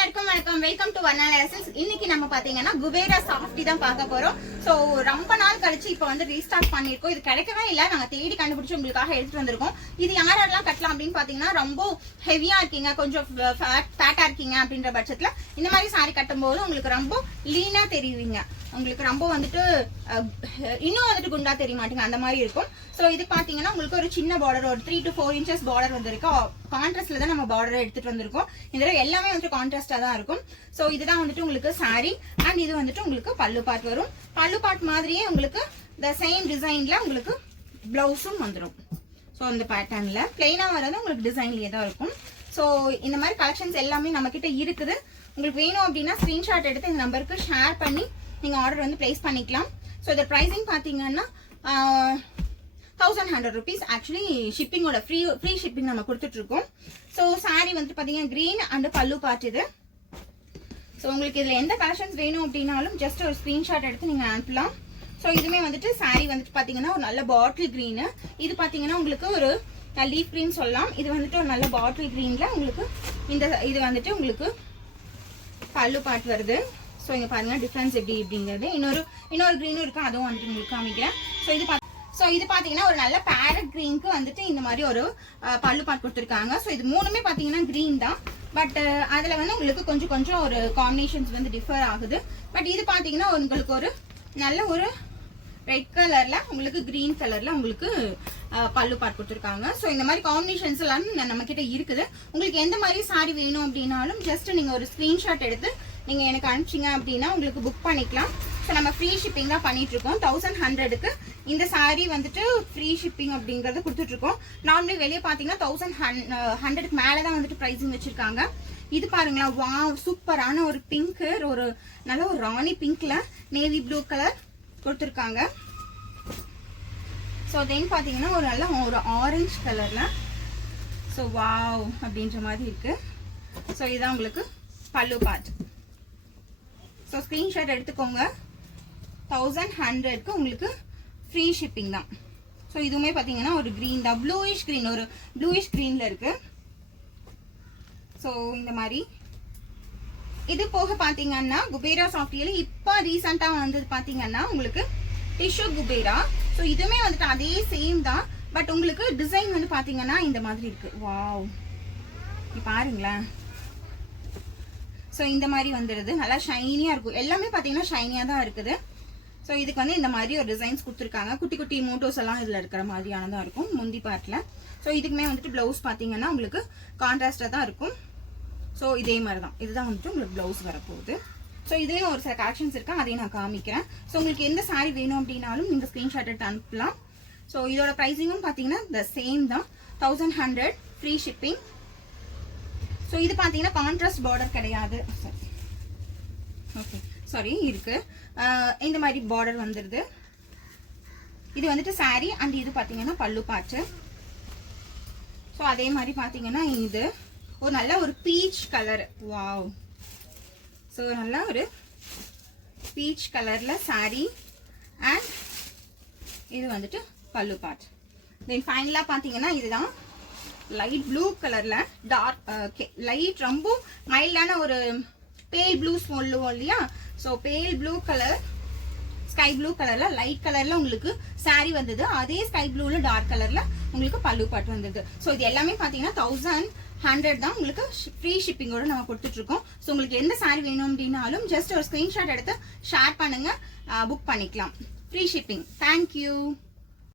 எல்லாருக்கும் வணக்கம். Welcome to Varna lessons. இன்னைக்கு நம்ம பாத்தீங்கன்னா குபேரா சாஃப்டி தான் பார்க்க போறோம். சோ ரொம்ப நாள் கழிச்சு இப்போ வந்து ரீஸ்டார்ட் பண்ணிருக்கோம். இது கிடைக்கவே இல்ல, நாங்க தேடி கண்டுபிடிச்சு உங்களுக்காக எடுத்துட்டு வந்திருக்கோம். இது யாரெல்லாம் கட்டலாம் அப்படின்னு பாத்தீங்கன்னா, ரொம்ப ஹெவியா இருக்கீங்க, கொஞ்சம் ஃபேட்டா இருக்கீங்க அப்படின்ற பட்சத்துல இந்த மாதிரி சாரி கட்டும் போது உங்களுக்கு ரொம்ப லீனா தெரியுவீங்க. உங்களுக்கு ரொம்ப வந்துட்டு இன்னும் வந்துட்டு குண்டா தெரிய மாட்டீங்க, அந்த மாதிரி இருக்கும். ஸோ இது பாத்தீங்கன்னா உங்களுக்கு ஒரு சின்ன பார்டர், ஒரு 3 to 4 inches பார்டர் வந்திருக்கு. கான்ட்ராஸ்ட்ல தான் நம்ம பார்டர் எடுத்துட்டு வந்திருக்கோம். இதுல எல்லாமே வந்துட்டு கான்ட்ராஸ்டா தான் இருக்கும். ஸோ இதுதான் வந்துட்டு உங்களுக்கு சாரி அண்ட் இது வந்துட்டு உங்களுக்கு பல்லு பார்ட் வரும். பல்லு பார்ட் மாதிரியே உங்களுக்கு த சேம் டிசைன்ல உங்களுக்கு பிளவுஸும் வந்துடும். ஸோ இந்த பேட்டர்ன்ல பிளெயினா வர்றது உங்களுக்கு டிசைன்லயே தான் இருக்கும். ஸோ இந்த மாதிரி கலெக்ஷன்ஸ் எல்லாமே நம்ம கிட்ட இருக்குது. உங்களுக்கு வேணும் அப்படின்னா ஸ்கிரீன்ஷாட் எடுத்து இந்த நம்பருக்கு ஷேர் பண்ணி நீங்க ஆர்டர் வந்து பிளேஸ் பண்ணிக்கலாம். ஸோ இதோட ப்ரைஸிங் பாத்தீங்கன்னா 1100 rupees. ஆக்சுவலி ஷிப்பிங்கோட ஃப்ரீ ஷிப்பிங் நம்ம கொடுத்துட்டு இருக்கோம். ஸோ சாரி வந்துட்டு பாத்தீங்கன்னா கிரீன் அண்ட் பல்லு பார்ட் இது. ஸோ உங்களுக்கு இதுல எந்த கலெக்ஷன்ஸ் வேணும் அப்படின்னாலும் ஜஸ்ட் ஒரு ஸ்கிரீன்ஷாட் எடுத்து நீங்க அனுப்பலாம். ஸோ இதுமே வந்துட்டு சாரி வந்துட்டு பாத்தீங்கன்னா ஒரு நல்ல பாட்டில் கிரீன். இது பாத்தீங்கன்னா உங்களுக்கு ஒரு லீஃப் கிரீன் சொல்லலாம். இது வந்துட்டு ஒரு நல்ல பாட்டில் கிரீன்ல உங்களுக்கு இது வந்துட்டு உங்களுக்கு பல்லு பார்ட் வருது. ஸோ இங்க பாருங்க டிஃபரன்ஸ் எப்படி அப்படிங்கிறது. இன்னொரு கிரீனும் இருக்கு, அதுவும் வந்துட்டு உங்களுக்கு காமிக்கிறேன். ஸோ இது பாத்தீங்கன்னா ஒரு நல்ல பேரட் கிரீனுக்கு வந்துட்டு இந்த மாதிரி ஒரு பல்லு பார்ட் கொடுத்துருக்காங்க. ஸோ இது மூணுமே பாத்தீங்கன்னா கிரீன் தான், பட் அதுல வந்து உங்களுக்கு கொஞ்சம் ஒரு காம்பினேஷன்ஸ் வந்து டிஃபர் ஆகுது. பட் இது பாத்தீங்கன்னா உங்களுக்கு ஒரு நல்ல ஒரு ரெட் கலர்ல உங்களுக்கு கிரீன் கலர்ல உங்களுக்கு பல்லு பார்ட் கொடுத்துருக்காங்க. ஸோ இந்த மாதிரி காம்பினேஷன்ஸ் எல்லாம் நம்ம கிட்ட இருக்குது. உங்களுக்கு எந்த மாதிரி சாரி வேணும் அப்படின்னாலும் ஜஸ்ட் நீங்க ஒரு ஸ்கிரீன்ஷாட் எடுத்து நீங்க எனக்கு அனுப்பிச்சிங்க அப்படின்னா உங்களுக்கு புக் பண்ணிக்கலாம். ஸோ நம்ம ஃப்ரீ ஷிப்பிங் தான் பண்ணிட்டு இருக்கோம். 1100க்கு இந்த சாரி வந்துட்டு ஃப்ரீ ஷிப்பிங் அப்படிங்கறது கொடுத்துட்டு இருக்கோம். நார்மலி வெளியே பாத்தீங்கன்னா 1100க்கு மேலதான் வந்துட்டு பிரைசிங் வச்சிருக்காங்க. இது பாருங்களா, வாவ் சூப்பரான ஒரு பிங்க், ஒரு நல்ல ஒரு ராணி பிங்க்ல நேவி ப்ளூ கலர் கொடுத்துருக்காங்க. ஸோ தென் பாத்தீங்கன்னா ஒரு நல்ல ஒரு ஆரஞ்சு கலர்ல ஸோ வாவ் அப்படின்ற மாதிரி இருக்கு. ஸோ இதுதான் உங்களுக்கு பல்லு பார்ட். ஸோ ஸ்கிரீன்ஷாட் எடுத்துக்கோங்க. 1100க்கு உங்களுக்கு ஃப்ரீ ஷிப்பிங் தான். ஸோ இதுவுமே பாத்தீங்கன்னா ஒரு கிரீன் தான், ப்ளூயிஷ் கிரீன், ஒரு ப்ளூயிஷ் கிரீன்ல இருக்கு. ஸோ இந்த மாதிரி இது போக பாத்தீங்கன்னா குபேரா சாஃப்டியில இப்ப ரீசெண்டா வந்து பாத்தீங்கன்னா உங்களுக்கு டிஷ்யூ குபேரா. ஸோ இதுவுமே வந்துட்டு அதே சேம் தான், பட் உங்களுக்கு டிசைன் வந்து பாத்தீங்கன்னா இந்த மாதிரி இருக்கு. வாவ் பாருங்களேன். ஸோ இந்த மாதிரி வந்துடுது, நல்லா ஷைனியா இருக்கும். எல்லாமே பாத்தீங்கன்னா ஷைனியா தான் இருக்குது. ஸோ இதுக்கு வந்து இந்த மாதிரி ஒரு டிசைன்ஸ் கொடுத்துருக்காங்க. குட்டி குட்டி மோட்டோஸ் எல்லாம் இதுல இருக்கிற மாதிரியானதான் இருக்கும் முந்தி பார்ட்ல. ஸோ இதுக்குமே வந்துட்டு பிளவுஸ் பாத்தீங்கன்னா உங்களுக்கு கான்ட்ராஸ்டா தான் இருக்கும். ஸோ இதே மாதிரி தான், இதுதான் வந்துட்டு உங்களுக்கு பிளவுஸ் வரப்போகுது. ஸோ இதுலயும் ஒரு சில கலெக்ஷன்ஸ் இருக்கு, அதையும் நான் காமிக்கிறேன். ஸோ உங்களுக்கு எந்த சாரி வேணும் அப்படின்னாலும் நீங்க ஸ்கிரீன்ஷாட் எடுத்து அனுப்பலாம். ஸோ இதோட பிரைசிங்கும் பாத்தீங்கன்னா த சேம் தான், 1100 ஃப்ரீ ஷிப்பிங். ஸோ இது பாத்தீங்கன்னா கான்ட்ராஸ்ட் பார்டர் கிடையாது, ஓகே சாரி இருக்கு. இந்த மாதிரி பார்டர் வந்துருது. இது வந்துட்டு சாரி அண்ட் இது பாத்தீங்கன்னா பல்லு பார்ட். ஸோ அதே மாதிரி பாத்தீங்கன்னா இது ஒரு நல்ல ஒரு பீச் கலர். வாவ். ஸோ நல்ல ஒரு பீச் கலர்ல சாரி அண்ட் இது வந்துட்டு பல்லு பார்ட். தென் ஃபைனலா பாத்தீங்கன்னா இதுதான் லைட் ப்ளூ கலர்ல டார்க் லைட் ரொம்ப மைல்டான ஒரு பேல் ப்ளூ சொல்லுவோம் இல்லையா. ஸோ பேல் ப்ளூ கலர், ஸ்கை ப்ளூ கலர்ல லைட் கலர்ல உங்களுக்கு சாரி வந்தது. அதே ஸ்கை ப்ளூல டார்க் கலர்ல உங்களுக்கு பல்லு பார்ட் வந்தது. ஸோ இது எல்லாமே பாத்தீங்கன்னா 1100 தான் உங்களுக்கு ஃப்ரீ ஷிப்பிங்கோட நம்ம கொடுத்துட்டு இருக்கோம். ஸோ உங்களுக்கு எந்த சாரி வேணும் அப்படின்னாலும் ஜஸ்ட் ஒரு ஸ்கிரீன்ஷாட் எடுத்து ஷேர் பண்ணுங்க, புக் பண்ணிக்கலாம். Free shipping. தேங்க்யூ.